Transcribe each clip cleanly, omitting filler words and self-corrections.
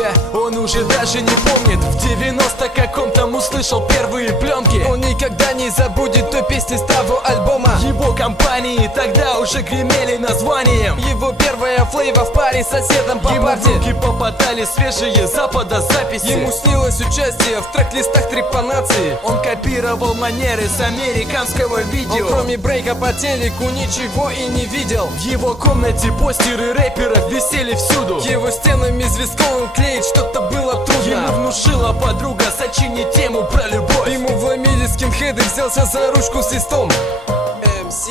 Ага, он уже даже не помнит, в 90 каком-то услышал первые пленки. Он никогда не забудет той песни с того альбома. Его компании тогда уже гремели названием. Его первая флейва в паре с соседом по Ему в парте. руки попадали свежие запада записи. Ему снилось участие в трек-листах трепанации. Он копировал манеры с американского видео. Он кроме брейка по телеку ничего и не видел. В его комнате постеры рэперов висели всюду. Его стенами звездковым клеить что-то было трудно. Ему внушила подруга сочинить тему про любовь. Ему вломили скинхеды, взялся за ручку с листом. МС,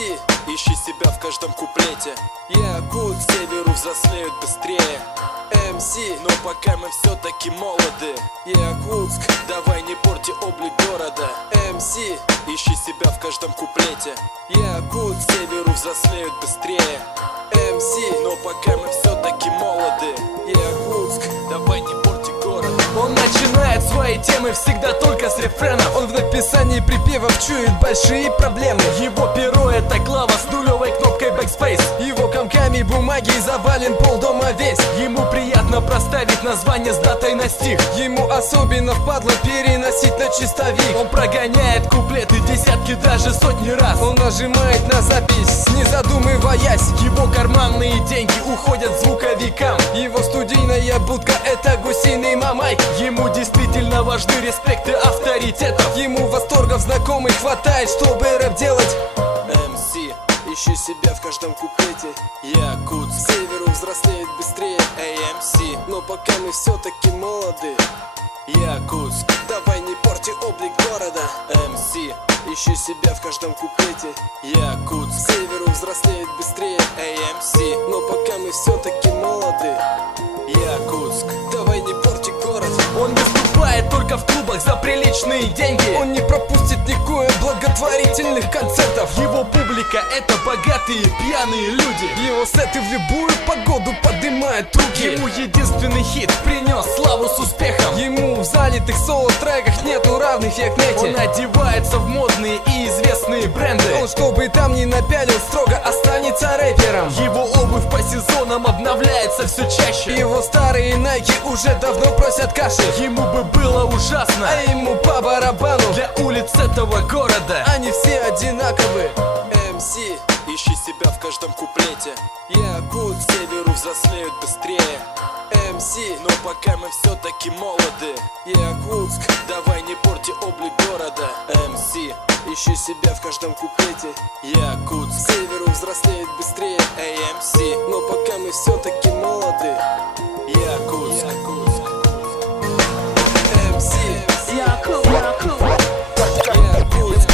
ищи себя в каждом куплете. Якут к северу взрослеют быстрее. МС, но пока мы все-таки молоды. Якутск, давай не порти облик города. МС, ищи себя в каждом куплете. Якут к северу взрослеют быстрее. МС, но пока мы все-таки молоды. Якутск, давай не порти город. Он начинает свои темы всегда только с рефренов. Он в написании припевов чует большие проблемы. Его перо это клава с нулевой кнопкой backspace. Его комками бумаги завален полдома весь. Ему приятно проставить название с датой на стих. Ему особенно впадло переносить на чистовик. Он прогоняет куплеты десятки, даже сотни раз. Он нажимает на запись, не задумываясь. Его карманные деньги уходят звуковикам. Его студийная будка — это гусиный мамай. Ему действительно важны респекты авторитетов. Ему восторгов знакомых хватает, чтобы рэп делать. МС, ищи себя в каждом куплете. Якут к северу взрослеет быстрее. АМС, но пока мы все-таки молоды. Якутск, давай не порти облик города. МС, ищи себя в каждом куплете. Якут к северу взрослеет быстрее. АМС, но пока мы все-таки молоды. Якутск, давай не порти город. Он выступает только в клубах за приличные деньги. Он не пропустит никакое благотворительных концертов. Его публика это богатые пьяные люди. Его сеты в любую погоду поднимают руки. Ему единственный хит принес славу с успехом. Ему в залитых соло-треках нету равных в Якнете. Он одевается в модные и известные бренды. Он, что бы там ни напялил, строго останется рэпером. Его обувь по сезонам обновляется все чаще. Его старые найки уже давно просят каши. Ему бы было ужасно, а ему по барабану. Для улиц этого города они все одинаковы. МС, ищи себя в каждом куплете. Якут к северу взрослеют быстрее. МС, но пока мы все-таки молоды. Якутск, давай не порти облик города. МС, ищи себя в каждом куплете. Якут к северу взрослеет быстрее. АМС, но пока мы все-таки молоды. Якутск, МС, Якутск, МС, Якутск,